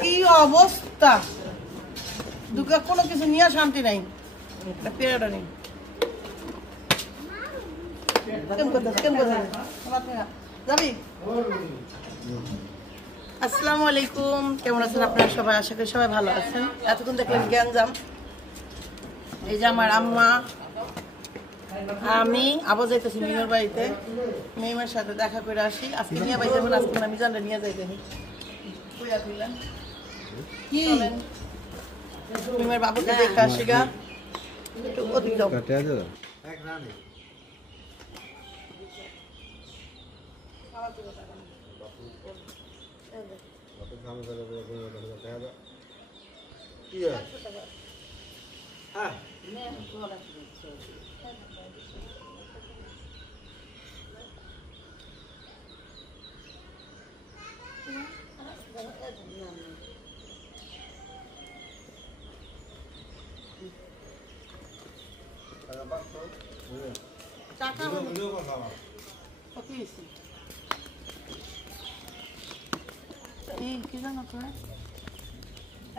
কি অবস্থা দুঃখ কোনো কিছু নিয়ে শান্তি নাই পেয়ারাটা নেই যাবি আসসালামু আলাইকুম কেমন আছেন আপনারা সবাই আশা করি সবাই ভালো আছেন এতক্ষণ দেখলেন গ্যাঞ্জাম এই যে আমার আম্মা আমি আবার যাইতেছি মিমের বাড়িতে মিমের সাথে দেখা করে আসি আজকে নিয়ে বাড়ি যাবেন আজকে আমি জানলে নিয়ে যাইতে কি মিমের বাবুকে দেখে আসি গা একটু অধিক যাও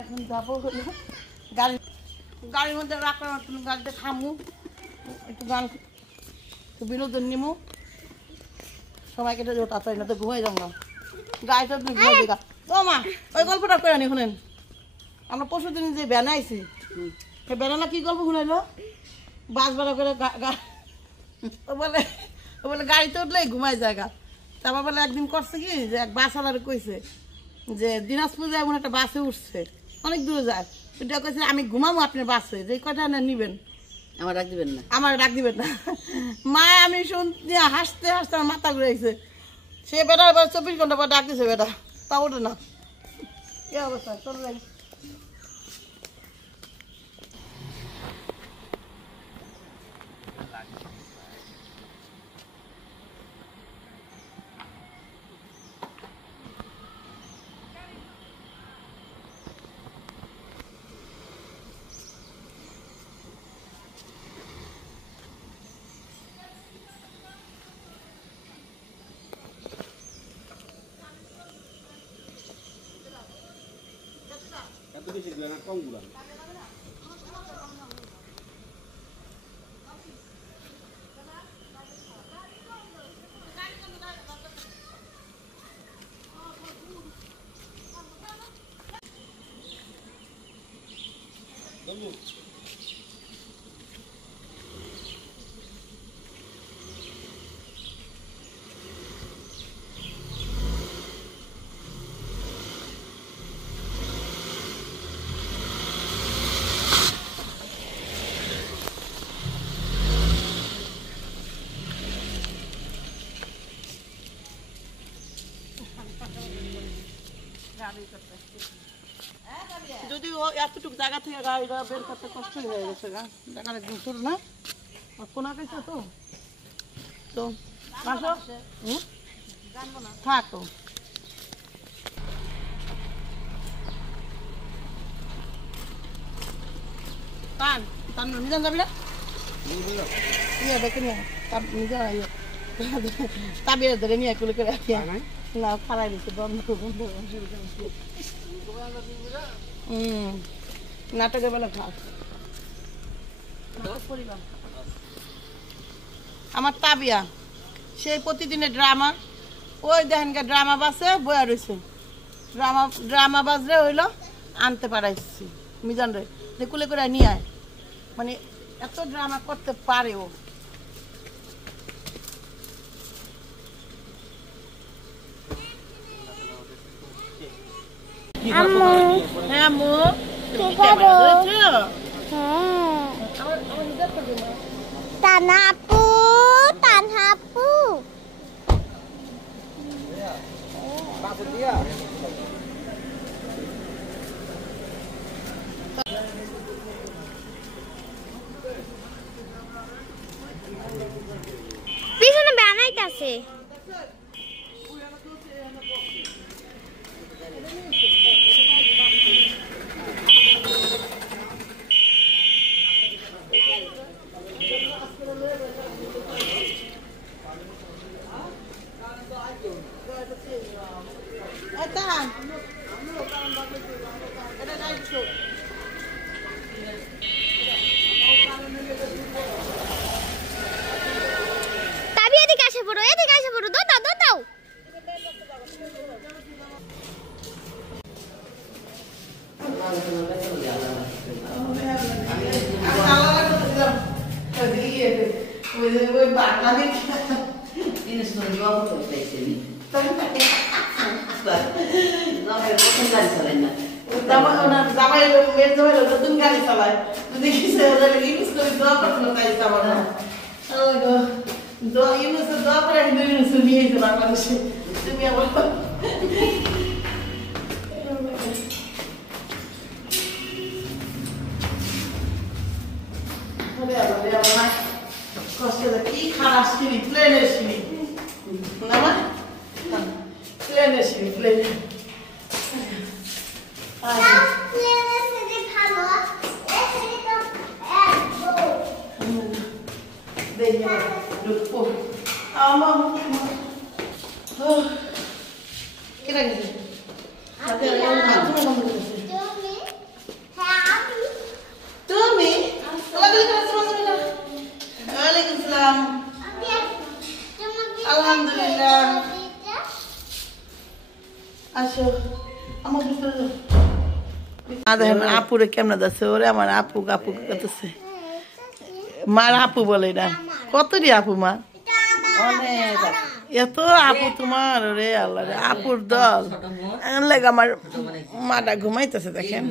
এখন যাবো হলো গাড়ির মধ্যে রাখলাম তুমি গাড়িতে থামু একটু গান একটু বিনোদন নিমু সময় কেটে যাবো তাড়াতাড়ি না তো ঘুমাই যাবো না গাড়িটা তুমি ঘুমাই দিগা ও মা ওই গল্পটা করে আনি শুনেন আমরা পরশু দিন যে ব্যানে আইছি সে ব্যানা কি গল্প শুনাইলো বাস ভাড়া করে ও বলে গাড়িতে উঠলেই ঘুমাই জায়গা তারপর বলে একদিন করছে কি যে এক বাস আলারে কইছে যে দিনাজপুর যায় এমন একটা বাসে উঠছে অনেক দূরে যায় ওইটা কইছে আমি ঘুমাবো আপনার বাসে যে কয়টা না নিবেন আমার ডাক দিবেন না মা আমি শুনতে হাসতে হাসতে আমার মাথা ঘুরে গেছে সে বেটা 24 ঘন্টা পর ডাক দিছে বেটা তা ওঠে না কি অবস্থা চলে যাই যদি ও এতটুকু জায়গা থেকে গাড়িটা বের করতে কষ্ট হয়ে গেছে জায়গাটা একদম ছোট না কোনা গেছে তো আসো থাকো পান পান নিজান যাবি না নিয়ে দেখে নিয়ে নিজে তাবিয়ে ধরে নিয়ে কুলে করে না খারাই দিচ্ছে বন্ধ নাটকের বেলা খাস আমার তাবিয়া সেই প্রতিদিনের ড্রামা ওই দেখেন ড্রামা বাসে বয়া রয়েছে ড্রামা বাজরে হইলো আনতে পারাইছি মিজান রে কুলে করে নিয়ে আয় মানে এত ড্রামা করতে পারে ও আম্মু হ্যাঁ আম্মু তানাপু আছে। এদিকে আসে পড়ো, দাও দাও দাও। নতুন গাড়ি চালায় দেখিছে ইউজ করে দোয়া করলো তাই চালাবো না ইউনুসের দোয়া করে আমি ইউনুস নিয়ে যেতে বাংলাদেশে তুমি আবার কষ্ট কি খারাপ সিঁড়ি প্লেনের সিঁড়ি না মা প্লেনের সিঁড়ি প্লেনের তুমি আলহামদুলিল্লাহ আসো আমার দেখেন আপুরে কেমন যাচ্ছে ওরে আমার আপু আপু করতেছে মার আপু বলে না কত রে আপু মা এত আপু তোমার রে আল্লাহ রে আপুর দল আমার মাটা ঘুমাইতেছে দেখেন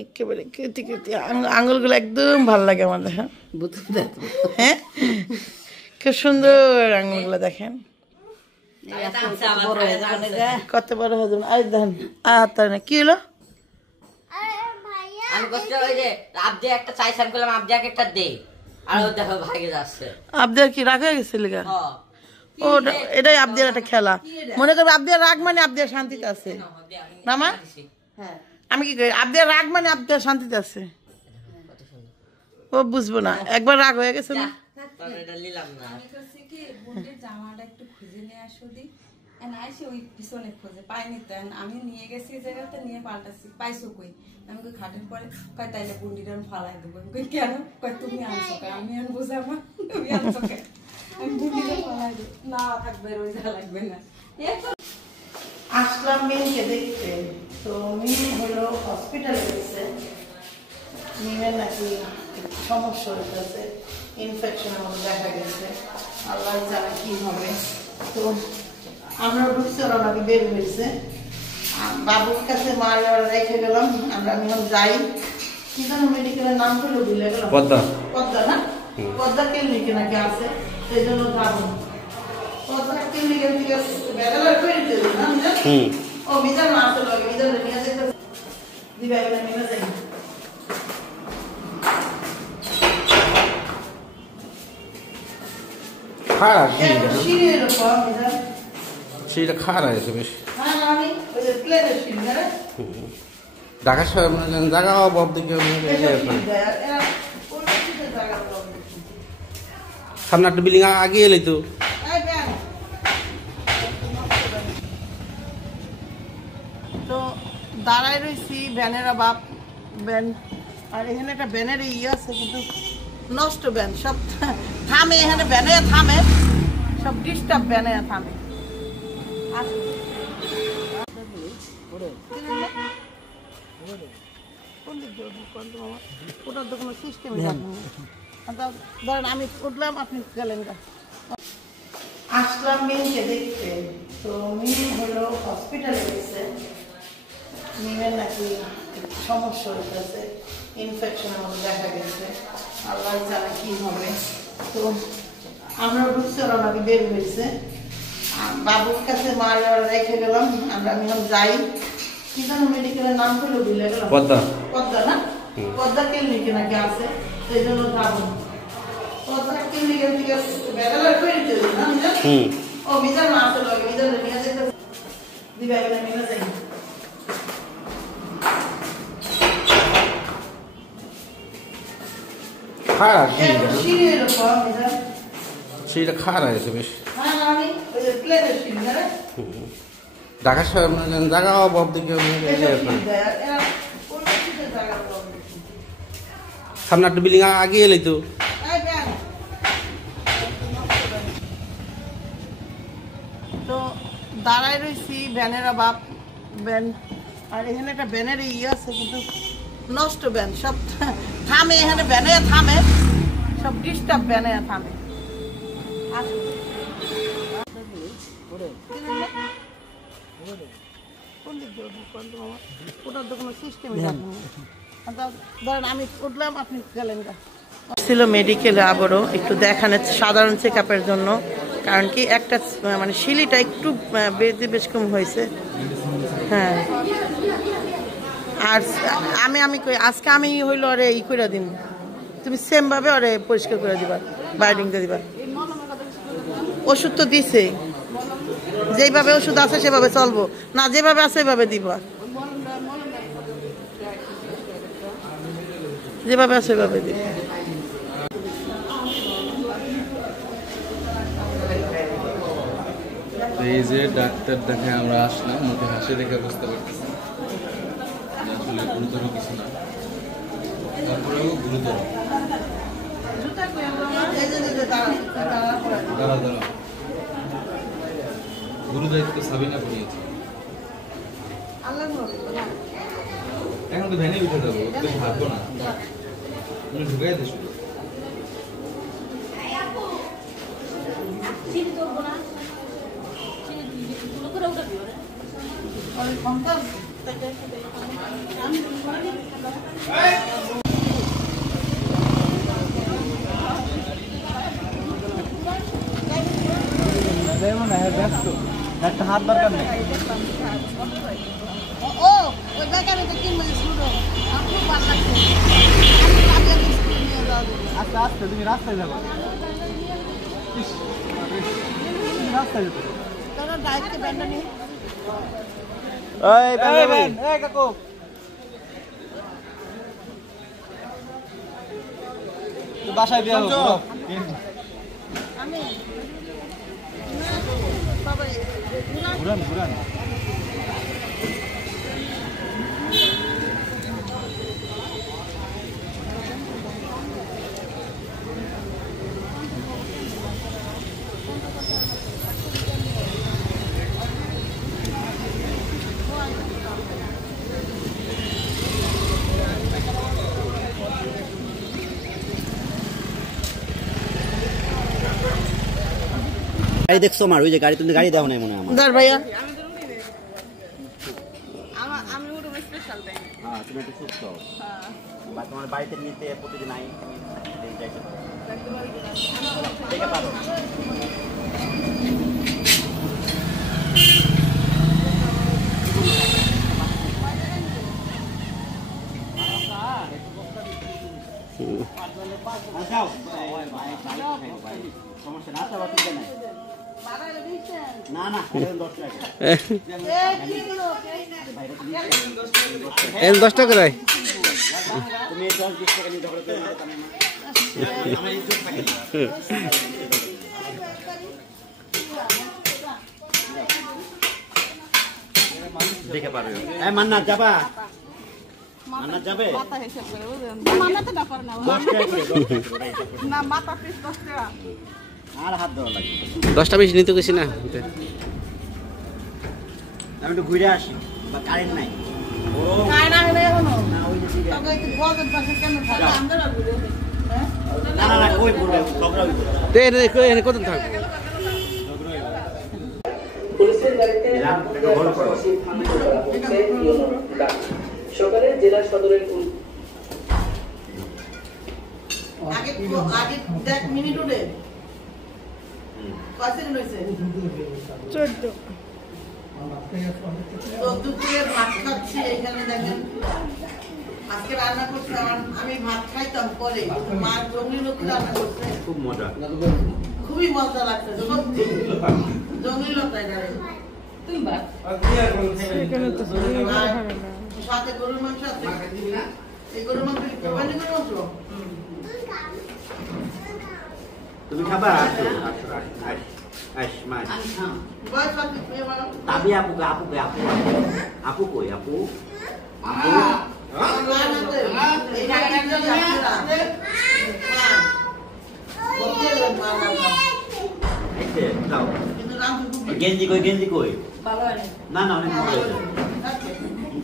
একেবারে কৃতি কৃতি আঙুল গুলো একদম ভালো লাগে আমার দেখেন হ্যাঁ খুব সুন্দর আঙুল গুলো দেখেন কত বড় হজম আর দেখেন আর কি হলো আমি কষ্ট ওই যে আবদে একটা চাইসাম করলাম আবদাকে একটা দে আর ও দেখো ভাগে যাচ্ছে আবদার কি রাগ হয়ে গেছে লিগা ও এটাই আবদার একটা খেলা মনে করবে আবদার রাগ মানে আবদার শান্তিতে আছে না মা আমি কি করি আবদার রাগ মানে আবদার শান্তিতে আছে ও বুঝবো না একবার রাগ হয়ে গেছে না এটা নিলাম না আমি কইছি কি বুন্ডির জামাটা একটু খুঁজে নিয়ে আসুদি এন আইসে ওই পিছনে খুঁজে পাইনি তেন আমি নিয়ে গেছি জায়গাতে নিয়ে পাল্টাছি পাইছো কই আমি কই খাটের পরে কই তাইলে বুন্ডিটা আমি ফালাই দেব আমি কই কেন কই তুমি আনছো কই আমি আন বুঝাবো তুমি আনছো কই আমি বুন্ডিটা ফালাই দেব না থাকবে রোজা লাগবে না আসলাম মেয়েকে দেখতে তো মেয়ে হলো হসপিটালে গেছে মেয়ের নাকি সমস্যা হয়েছে ইনফেকশনের মধ্যে দেখা গেছে আল্লাহ জানে কি হবে তো আমরা ঢুকছি ওরা নাকি বের হয়েছে বাবুর কাছে মার রেখে গেলাম আমরা এখন যাই কি যেন মেডিকেলের নাম করলো ভুলে গেলাম পদ্মা পদ্মা না পদ্মা ক্লিনিকে নাকি আছে সেই জন্য যাবো পদ্মা ক্লিনিকের থেকে বেড়াবার করে দিতে না ও বিধান না আসলে বিধান নিয়ে যেতে দিবা এগুলো নিয়ে যাই খারাপ সিঁড়িটা খারাপ আছে বেশ ঢাকা শহর জায়গা অভাব দিকে সামনে একটা বিল্ডিং আগে এলে তো দাঁড়ায় রয়েছি ভ্যানের বাপ ভ্যান আর এখানে একটা ভ্যানের ইয়ে আছে কিন্তু নষ্ট ভ্যান সব থামে এখানে ভ্যানে থামে সব ডিস্টার্ব ভ্যানে থামে ওটার তো কোনো সিস্টেম ধরেন আমি উঠলাম আপনি গেলেন আসলাম মেয়েকে দেখতে তো মেয়ে হলো হসপিটালে গেছে মেয়ের নাকি সমস্যা হয়েছে ইনফেকশনের মধ্যে দেখা গেছে আল্লাহ জানে কি হবে তো আমরা ঢুকছি ওরা নাকি বের হয়েছে বাবুর কাছে মার রেখে গেলাম আমরা এখন যাই কি যেন মেডিকেলের নাম করলো ভুলে গেলাম পদ্মা পদ্মা না পদ্মা ক্লিনিকে নাকি আছে সেই জন্য যাবো পদ্মা কিনে গেলে বেলা করে দিতে না মিজান ও মিজান না আসলে মিজান নিয়ে যেতে দিবা এখানে মিলে যাই খারা শিরে রকম মিজান সেটা খারা আছে বেশ হ্যাঁ আমি ওই প্লেনের শিরে না ঢাকা শহরে মনে করেন জায়গা অভাব দেখে সামনে একটা বিল্ডিং আগে এলেই তো তো দাঁড়ায় রয়েছি ভ্যানের অভাব ভ্যান আর এখানে একটা ভ্যানের ইয়ে আছে কিন্তু নষ্ট ভ্যান সব থামে এখানে ভ্যানে থামে সব ডিস্টার্ব ভ্যানে থামে ওটার তো কোনো সিস্টেম ধরেন আমি উঠলাম আপনি গেলেন ছিল মেডিকেলে আবারও একটু দেখানো সাধারণ চেক আপের জন্য কারণ কি একটা মানে শিলিটা একটু বেশ কম হয়েছে হ্যাঁ আর আমি কই আজকে আমি হইল ওরে ই করে দিন তুমি সেম ভাবে ওরে পরিষ্কার করে দিবা বাইডিং দিয়ে দিবা ওষুধ তো দিছে যেভাবে ওষুধ আছে সেভাবে চলবো না যেভাবে আছে সেভাবে দিবা যেভাবে আছে সেভাবে দিবা এই যে ডাক্তার দেখে আমরা আসলাম মুখে হাসি দেখে বুঝতে পারতেছি আসলে গুরুতর কিছু না তারপরেও গুরুতর দাঁড়া গুরু দায়িত্ব সাবিনা করিয়েছে এখন তো ভ্যানে উঠে যাবো তো ভাববো না তুমি ঢুকাই দে শুধু একটা হাত দরকার নেই ও ওই বেকারে তো কি মানে শুরু আমার খুব ভালো লাগছে আস্তে আস্তে তুমি রাস্তায় যাবো রাস্তায় যেতে তোরা ডাইরেক্ট ব্যান্ডা নেই এই কাকু বাসায় বিয়ে হবে আমি বাবা ঘুরান ঘুরান গাড়ি দেখছো আমার ওই যে গাড়ি তুমি গাড়ি দাও নাই মনে হয় আমার দার ভাইয়া হ্যাঁ তুমি একটু সুস্থ বা তোমার বাড়িতে নিতে প্রতিদিন আই দেখে পারো সমস্যা না আচ্ছা বাকি নাই না না 10 টাকা 10 টাকা রাই তুমি 10-20 টাকা নিয়ে ঝগড়া করে আমার ইজ্জত থাকে দেখে পারো এই মান্নাত যাবা মান্নাত যাবে মাথা হিসাব করে বুঝলেন মান্নাতে ব্যাপার না 10 টাকা করে 10 টাকা না মাথা পিস 10 টাকা আর হাত দেওয়া লাগবে 10টা বেশি নিতে গেছি না আমি একটু ঘুরে আসি বা কারেন্ট নাই ও কাই না হলে এখনো না ওই যে তবে একটু গজের পাশে কেন থাকে আমরা না ঘুরে হ্যাঁ না না না কই ঘুরবে ঝগড়া হইবে তে এনে কত থাকবে পুলিশের গাড়িতে সকালে জেলা সদরের আগে আগে দেখ মিনিট উঠে কত সেকেন্ড হইছে 14 তো দুপুরে ভাত খাচ্ছি এখানে দেখেন আজকে রান্না করছে আমি ভাত খাইতাম পরে মা জঙ্গলি লোক রান্না করছে খুব মজা খুবই মজা লাগছে সত্যি জঙ্গলি লতায় গাড়ি তুমি বাদ সাথে গরুর মাংস আছে এই গরুর মাংস কোরবানি গরুর মাংস তুমি খাবা মাছ বয়স আছে তাবি আপু কই আপু গেঞ্জি কই না অনেক মজা হয়েছে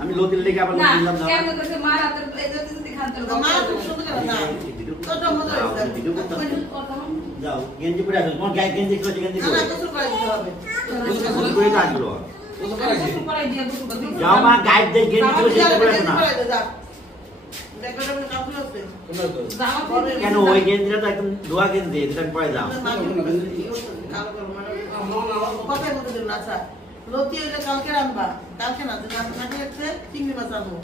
আমি লোকের লেগে আবার বললাম না যাও গেঞ্জি পরে আসো তোমার গায়ে গেঞ্জি করে আসলো যাও মা গায়ে দিয়ে গেঞ্জি করে আসো না কেন ওই গেঞ্জিটা তো একদম ধোয়া গেঞ্জি এটা পরে যাও কথাই বলতে দিন আচ্ছা লতি ওইটা কালকে রান্না কালকে না নাকি হচ্ছে চিংড়ি মাছ আনবো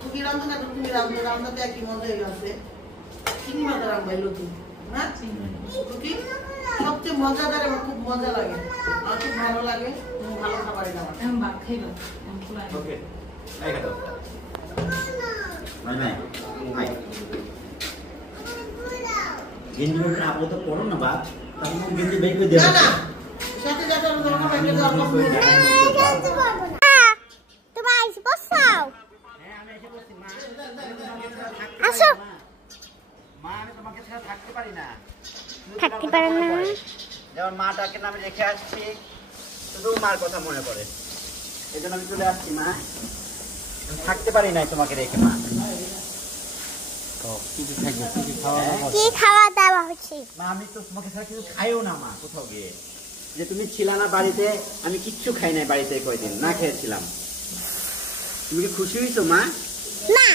তুমি রান্ধো না তুমি রান্নাতে একই মজা হয়ে গেছে চিংড়ি মাছ রান্না লতি হ্যাঁ লতি সবচেয়ে মজাদার এবং খুব মজা লাগে আমার খুব ভালো লাগে ভালো খাবার এটা আমার ওকে এই খাও গেঞ্জি পরে আপনি তো পড়ো না বাপ তাহলে গেঞ্জি বের করে দেবো না সাথে যাতে আমরা দরকার বাইরে যাওয়ার কথা তোমার আইস বসাও আসো মা আমি তোমাকে ছাড়া থাকতে পারি না থাকতে পারেন না যেমন মাটাকে আমি রেখে আসছি শুধু মার কথা মনে পড়ে এই জন্য আমি চলে আসছি মা থাকতে পারি না তোমাকে রেখে মা কি খাওয়া দাওয়া হচ্ছে মা আমি তো তোমাকে ছাড়া কিছু খাইও না মা কোথাও গিয়ে যে তুমি ছিলা না বাড়িতে আমি কিচ্ছু খাই নাই বাড়িতে কয়দিন না খেয়েছিলাম তুমি কি খুশি হয়েছো মা না